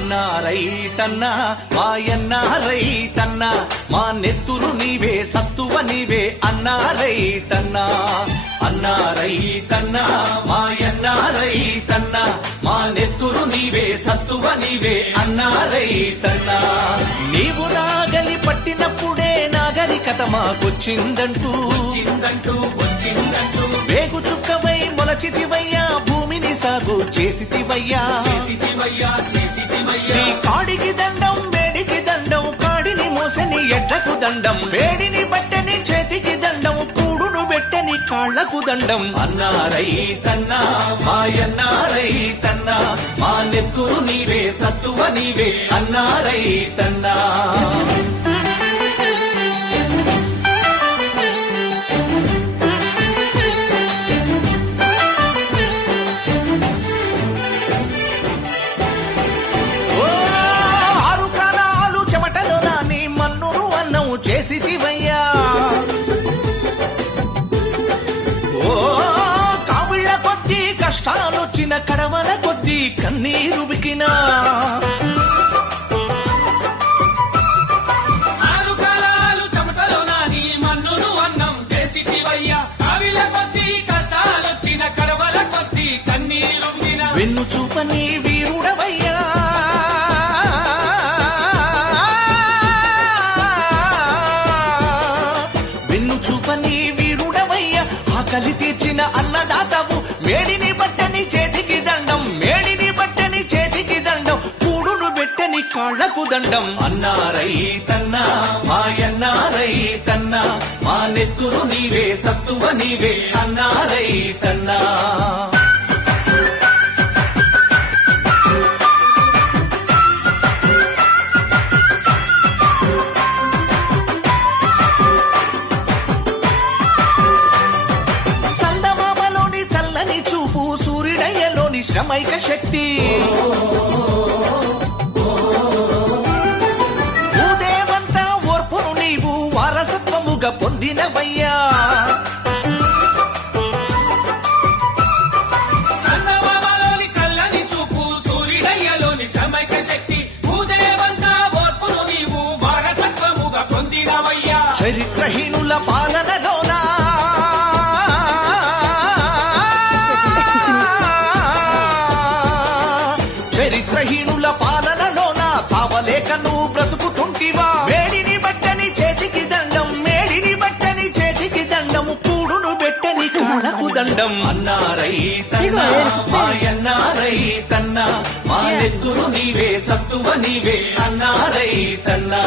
అన్నా రైతన్నా మాయన్నా రైతన్నా మా నెత్తురు నీవే సత్తువ నీవే అన్నా రైతన్నా అన్నా రైతన్నా మాయన్నా రైతన్నా మా నెత్తురు నీవే సత్తువ నీవే అన్నా రైతన్నా నీవు నాగలి పట్టినప్పుడే నాగరికత మాకొచ్చిందంటూ వేగు చుక్కవై మొలచితివయ్యా భూమిని సాగు చేసితివయ్యా నీ కాడికి దండం వేడికి దండం కాడిని మోసని ఎడ్లకు దండం వేడిని బట్టని చేతికి దండం కూడును పెట్టని కాళ్లకు దండం అన్నా రైతన్నా మాయన్నా రైతన్నా మా నెత్తురు నీవే సత్తువ నీవే అన్నా రైతన్నా చేసితివయ్యా ఓ కావిళ్ళ కొద్దీ కష్టాలొచ్చిన కడవల కొద్దీ కన్నీరు బికినా వెన్ను చూపని వీరుడవయ్యా చూపని వీరుడవయ్యా ఆకలి తీర్చిన అన్నదాతవు మేడిని బట్టని చేతికి దండం మేడిని బట్టని చేతికి దండం కూడును పెట్టని కాళ్లకు దండం అన్నా రైతన్నా మాయన్నా రైతన్నా మా నెత్తురు నీవే సత్తువ నీవే అన్నా రైతన్నా శ్రమైక శక్తి భూదేవంతా ఓర్పును నీవు వారసత్వముగా పొందినవయ్యా చందమామలోని చల్లని చూపు సూర్యుడయ్యలోని శ్రమైక శక్తి భూదేవంతా ఓర్పును నీవు వారసత్వముగా పొందినవయ్యా చరిత్రహీనుల పాలనలోనా చరిత్రహీనుల పాలనలోన చావలేక నువ్వు బ్రతుకుతుంటివా మేడిని బట్టని చేతికి దండం మేడిని బట్టని చేతికి దండం కూడును పెట్టని కాళ్ళకు దండం అన్నా రైతన్నా మాయన్నా రైతన్నా మా నెత్తురు నీవే సత్తువ నీవే అన్నా రైతన్నా